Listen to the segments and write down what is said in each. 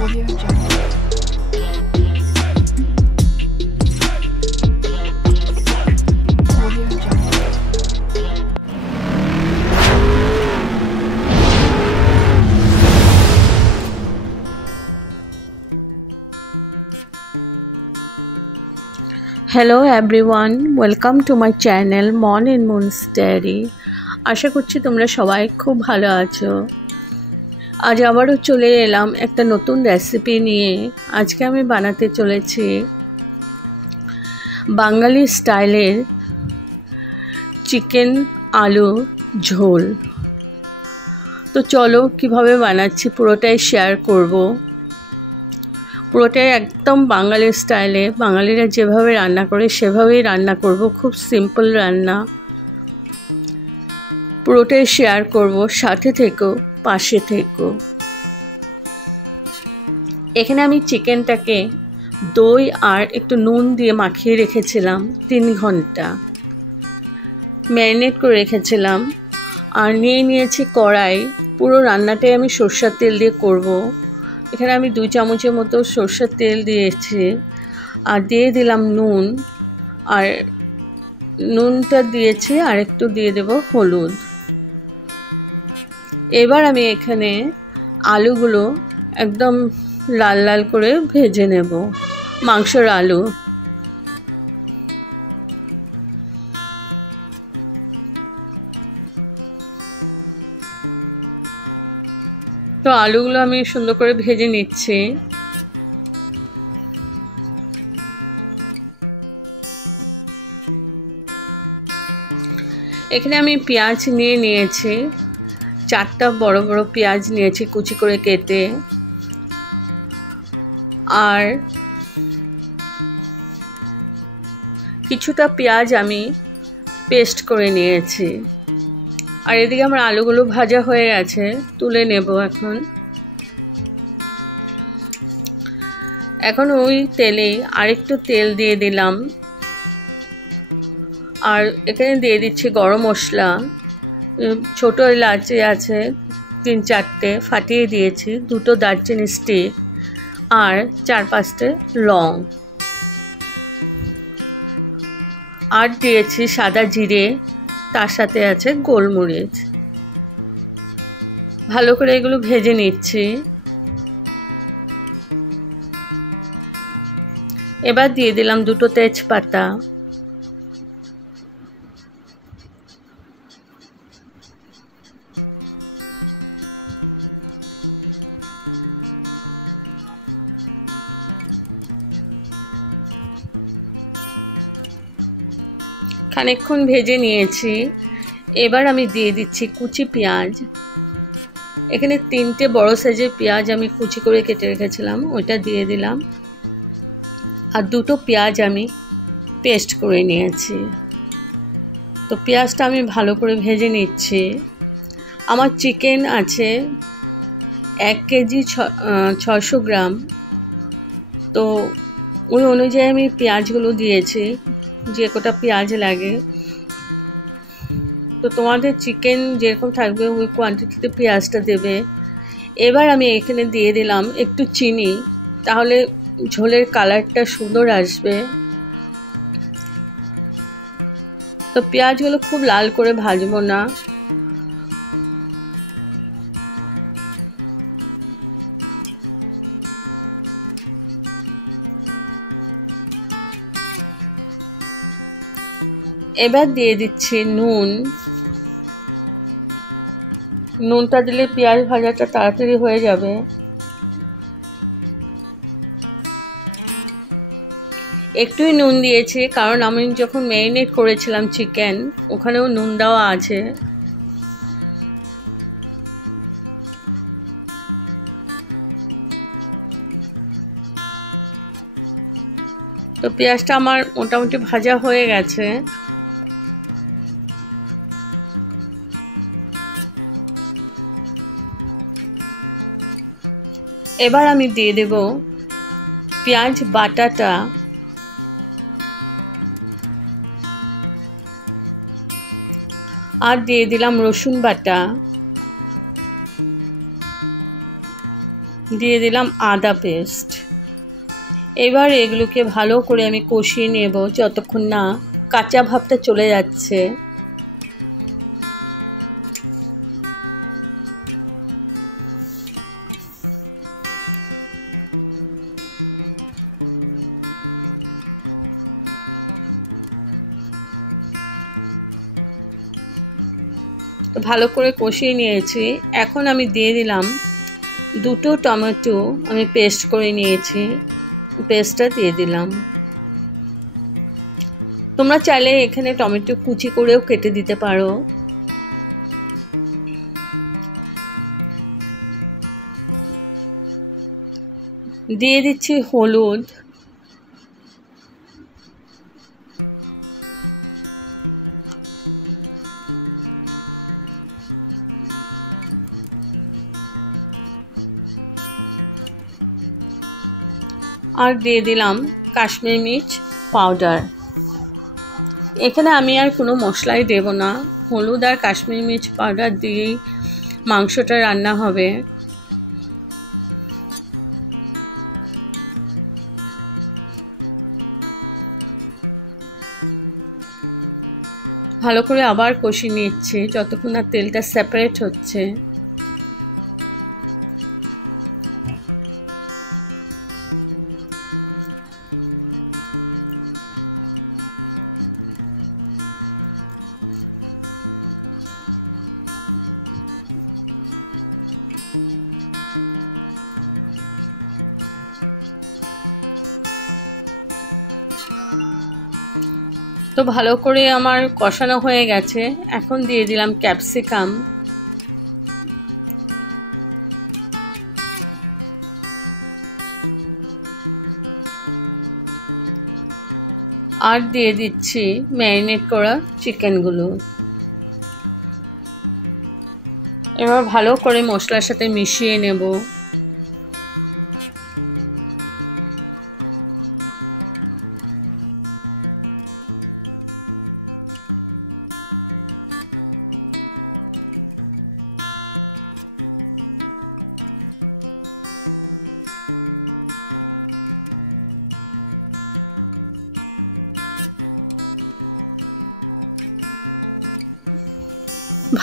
Audio Jungle. Audio Jungle. Hello everyone, welcome to my channel Mon in Moon's Diary. আশা করছি তোমরা সবাই খুব ভালো আছো। আজ আবারও চলে এলাম একটা নতুন রেসিপি নিয়ে। আজকে আমি বানাতে চলেছি বাঙালি স্টাইলের চিকেন আলু ঝোল। তো চলো কিভাবে বানাচ্ছি পুরোটাই শেয়ার করব। পুরোটাই একদম বাঙালি স্টাইলে, বাঙালিরা যেভাবে রান্না করে সেভাবেই রান্না করব। খুব সিম্পল রান্না, পুরোটাই শেয়ার করব। সাথে থেকো, পাশে থেকো। এখানে আমি চিকেনটাকে দই আর একটু নুন দিয়ে মাখিয়ে রেখেছিলাম 3 ঘন্টা, ম্যারিনেট করে রেখেছিলাম। আর নিয়েছি কড়াই। পুরো রান্নাটাই আমি সরষের তেল দিয়ে করব। এখানে আমি 2 চামচের মতো সরষের তেল দিয়েছি আর দিয়ে দিলাম নুন। আর নুনটা দিয়েছি আর একটু দিয়ে দেব হলুদ। এবার আমি এখানে আলুগুলো একদম লাল লাল করে ভেজে নেব, মাংসের আলু। তো আলুগুলো আমি সুন্দর করে ভেজে নিচ্ছি। এখানে আমি পেঁয়াজ নিয়েছি, 4টা বড় বড় পেঁয়াজ নিয়েছি কুচি করে কেটে। আর কিছুটা পেঁয়াজ আমি পেস্ট করে নিয়েছি। আর এদিকে আমার আলুগুলো ভাজা হয়ে গেছে, তুলে নেব এখন। এখন ওই তেলে আরেকটু তেল দিয়ে দিলাম। আর এখানে দিয়ে দিচ্ছি গরম মশলা। ছোটো এলাচি আছে 3-4টে, ফাটিয়ে দিয়েছি। 2টো দারচিনি স্টিক আর 4-5টে লং। আর দিয়েছি সাদা জিরে, তার সাথে আছে গোলমরিচ। ভালো করে এগুলো ভেজে নিচ্ছি। এবার দিয়ে দিলাম 2টো তেজপাতা। খানিকক্ষণ ভেজে নিয়েছি। এবার আমি দিয়ে দিচ্ছি কুচি পেঁয়াজ। এখানে 3টে বড় সাইজের পেঁয়াজ আমি কুচি করে কেটে রেখেছিলাম, ওইটা দিয়ে দিলাম। আর 2টো পেঁয়াজ আমি পেস্ট করে নিয়েছি। তো পেঁয়াজটা আমি ভালো করে ভেজে নিচ্ছি। আমার চিকেন আছে 1 কেজি 600 গ্রাম। তো ওই অনুযায়ী আমি পেঁয়াজগুলো দিয়েছি, যে কটা পেঁয়াজ লাগে। তো তোমাদের চিকেন যেরকম থাকবে ওই কোয়ান্টিটিতে পেঁয়াজটা দেবে। এবার আমি এখানে দিয়ে দিলাম একটু চিনি, তাহলে ঝোলের কালারটা সুন্দর আসবে। তো পেঁয়াজগুলো খুব লাল করে ভাজবো না। এবার দিয়ে দিচ্ছি নুন। নুনটা দিলে পেঁয়াজ ভাজাটা তাড়াতাড়ি হয়ে যাবে। একটুই নুন দিয়েছি, কারণ আমি যখন ম্যারিনেট করেছিলাম চিকেন ওখানেও নুন দেওয়া আছে। তো পেঁয়াজটা আমার মোটামুটি ভাজা হয়ে গেছে। এবার আমি দিয়ে দেব পেঁয়াজ বাটাটা। আর দিয়ে দিলাম রসুন বাটা। দিয়ে দিলাম আদা পেস্ট। এবার এগুলোকে ভালো করে আমি কষিয়ে নেব যতক্ষণ না কাঁচা ভাবটা চলে যাচ্ছে। তো ভালো করে কষিয়ে নিয়েছি। এখন আমি দিয়ে দিলাম 2টো টমেটো আমি পেস্ট করে নিয়েছি, পেস্টটা দিয়ে দিলাম। তোমরা চাইলে এখানে টমেটো কুচি করেও কেটে দিতে পারো। দিয়ে দিচ্ছি হলুদ, আর দিয়ে দিলাম কাশ্মীরি মির্চ পাউডার। এখানে আমি আর কোনো মশলাই দেব না, হলুদ আর কাশ্মীরি মির্চ পাউডার দিয়েই মাংসটা রান্না হবে। ভালো করে আবার কষিয়ে নিচ্ছি যতক্ষণ না তেলটা সেপারেট হচ্ছে। তো ভালো করে আমার কষানো হয়ে গেছে। এখন দিয়ে দিলাম ক্যাপসিকাম, আর দিয়ে দিচ্ছি ম্যারিনেট করা চিকেনগুলো। এবার ভালো করে মশলার সাথে মিশিয়ে নেব।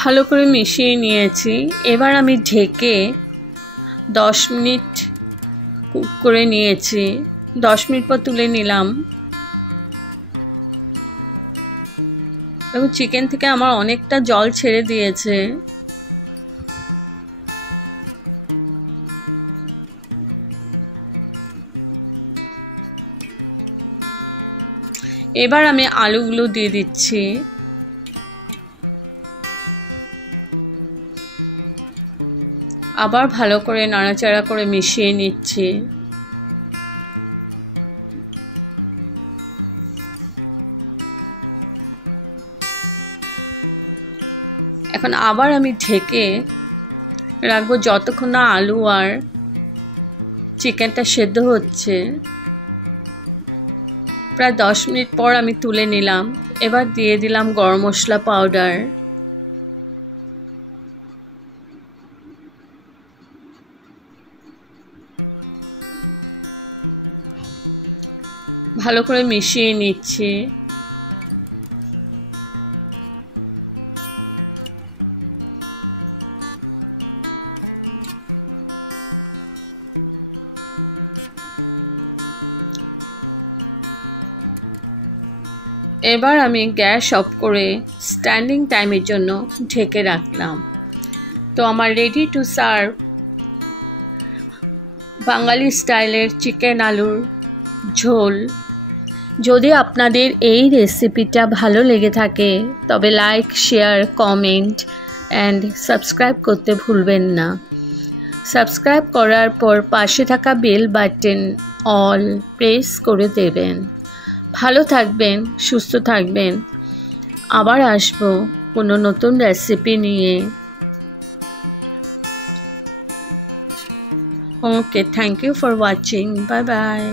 ভালো করে মিশিয়ে নিয়েছি। এবার আমি ঢেকে 10 মিনিট কুক করে নিয়েছি। 10 মিনিট পর তুলে নিলাম। এবং চিকেন থেকে আমার অনেকটা জল ছেড়ে দিয়েছে। এবার আমি আলুগুলো দিয়ে দিচ্ছি। আবার ভালো করে নাড়াচাড়া করে মিশিয়ে নিচ্ছি। এখন আবার আমি ঢেকে রাখবো যতক্ষণ না আলু আর চিকেনটা সেদ্ধ হচ্ছে। প্রায় 10 মিনিট পর আমি তুলে নিলাম। এবার দিয়ে দিলাম গরম মশলা পাউডার। ভালো করে মিশিয়ে নিচ্ছি। এবার আমি গ্যাস অফ করে স্ট্যান্ডিং টাইমের জন্য ঢেকে রাখলাম। তো আমার রেডি টু সার্ভ বাঙালি স্টাইলের চিকেন আলুর ঝোল। যদি আপনাদের এই রেসিপিটা ভালো লেগে থাকে তবে like, share, comment and subscribe করতে ভুলবেন না। সাবস্ক্রাইব করার পর পাশে থাকা বেল বাটন অল প্রেস করে দেবেন। ভালো থাকবেন, সুস্থ থাকবেন। আবার আসবো কোনো নতুন রেসিপি নিয়ে। Okay, thank you for watching. Bye by.